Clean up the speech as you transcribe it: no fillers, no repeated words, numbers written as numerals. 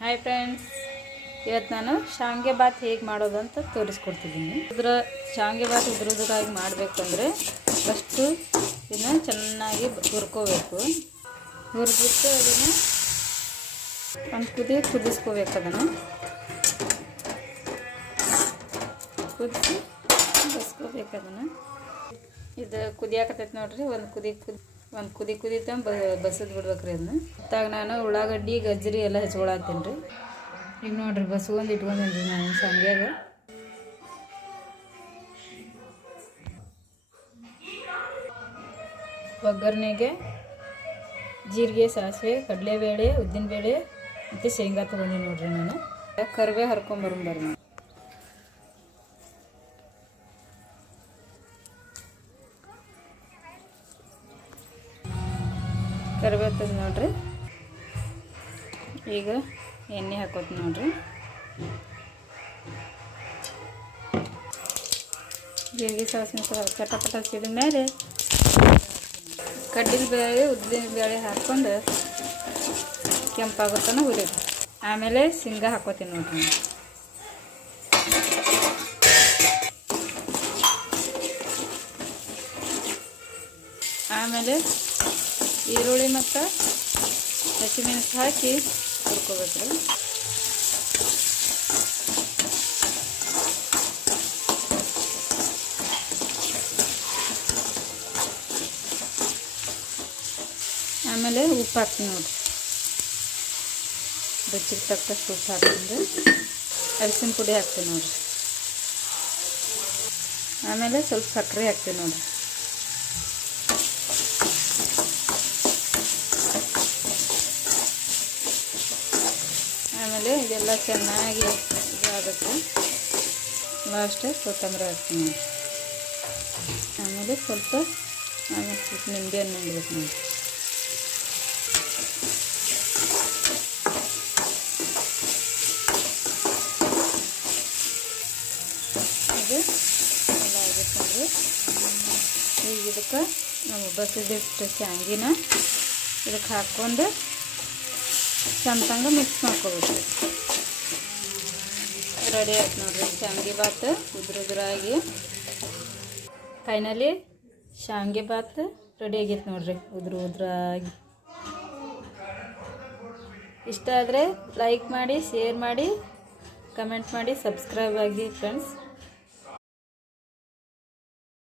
Hi friends, ಇವತ್ತು ನಾನು ಶಾವಿಗೆ ಬಾತ್ ಹೇಗೆ ಮಾಡೋದು ಅಂತ ತೋರಿಸ್ಕೊಡ್ತಿದ್ದೀನಿ. ಶಾವಿಗೆ ಬಾತ್ ಉದುರಾಗಿ ಮಾಡಬೇಕಂದ್ರೆ ಫಸ್ಟು ಇದನ್ನು ಚೆನ್ನಾಗಿ ಹುರ್ಕೋಬೇಕು. ಹುರಿದ್ಬಿಟ್ಟು ಅದನ್ನು ಒಂದು ಕುದಿಸ್ಕೋಬೇಕು. ಅದನ್ನು ಕುದಿಸಿ ಬಸ್ಕೋಬೇಕು. ಅದನ್ನು ಇದು ಕುದಿಯಾಕತ್ತೈತೆ ನೋಡ್ರಿ. ಒಂದು ಕುದಿತ ಬಸದ್ ಬಿಡ್ಬೇಕ್ರಿ. ಅದನ್ನ ಇತ್ತಾಗ ನಾನು ಉಳ್ಳಾಗಡ್ಡಿ ಗಜ್ಜರಿ ಎಲ್ಲ ಹಚ್ಕೊಳತ್ತೀನಿ ರೀ. ಈಗ ನೋಡ್ರಿ ಬಸ್ಕೊಂದು ಇಟ್ಕೊಂಡೇನಿ ನಾನು ಸಂಗ್ಯಾಗ. ಒಗ್ಗರಣೆಗೆ ಜೀರಿಗೆ, ಸಾಸಿವೆ, ಕಡಲೆಬೇಳೆ, ಉದ್ದಿನಬೇಳೆ ಮತ್ತು ಶೇಂಗಾ ತೊಗೊಂಡಿನಿ ನೋಡ್ರಿ. ನಾನು ಕರಿಬೇವು ಹರ್ಕೊಂಬರ್ರಿ. ನಾನು ಕರಿಬೇವು ತಂದು ನೋಡ್ರಿ. ಈಗ ಎಣ್ಣೆ ಹಾಕೋತೀನಿ ನೋಡ್ರಿ. ಜೀರಿಗೆ ಸಾಸಿವೆ ಚಟಪಟ ಹಚ್ಚಿದ ಮೇಲೆ ಕಡ್ಡಿನ ಬೇಳೆ, ಉದ್ದಿನ ಬೇಳೆ ಹಾಕ್ಕೊಂಡು ಕೆಂಪಾಗುತ್ತಾನ ಹುರಿದು ಆಮೇಲೆ ಶೇಂಗಾ ಹಾಕೋತೀನಿ ನೋಡ್ರಿ. ಆಮೇಲೆ ಈರುಳ್ಳಿ ಮತ್ತು ಹಸಿಮೆಣಸು ಹಾಕಿ ಹುರ್ಕೋಬೇಕ್ರಿ. ಆಮೇಲೆ ಉಪ್ಪು ಹಾಕ್ತೀನಿ ನೋಡಿರಿ. ರುಚಿಗೆ ತಕ್ಕಷ್ಟು ಉಪ್ಪು ಹಾಕ್ತೀನಿ. ಅರಿಶಿನ ಪುಡಿ ಹಾಕ್ತೀನಿ ನೋಡಿರಿ. ಆಮೇಲೆ ಸ್ವಲ್ಪ ಸಕ್ಕರೆ ಹಾಕ್ತೀನಿ ನೋಡಿರಿ. ಆಮೇಲೆ ಇದೆಲ್ಲ ಚೆನ್ನಾಗಿ ಇದಾಗುತ್ತೆ. ಲಾಸ್ಟ್ ಕೊತ್ತಂಬರಿ ಹಾಕ್ತೀನಿ ನೋಡಿ. ಆಮೇಲೆ ಸ್ವಲ್ಪ ನಿಂಬೆಹಣ್ಣು ಹಿಂಡ್ಬೇಕು ನೋಡಿ. ಅದು ಎಲ್ಲ ಆಗೈತೆ ನೋಡ್ರಿ. ಈಗ ಇದಕ್ಕೆ ನಾವು ಬಸಿದಿಟ್ಟು ಶಾವಿಗೆನ ಇದಕ್ಕೆ ಹಾಕ್ಕೊಂಡು ಚಂದಂಗೆ ಮಿಕ್ಸ್ ಮಾಡ್ಕೋಬೇಕು. ರೆಡಿ ಆಯ್ತು ನೋಡ್ರಿ ಶಾವಿಗೆ ಬಾತ್ ಉದುರಾಗಿ. ಫೈನಲಿ ಶಾವಿಗೆ ಬಾತ್ ರೆಡಿ ಆಗೈತೆ ನೋಡ್ರಿ ಉದುರಾಗಿ. ಇಷ್ಟ ಆದರೆ ಲೈಕ್ ಮಾಡಿ, ಶೇರ್ ಮಾಡಿ, ಕಮೆಂಟ್ ಮಾಡಿ, ಸಬ್ಸ್ಕ್ರೈಬ್ ಆಗಿ ಫ್ರೆಂಡ್ಸ್.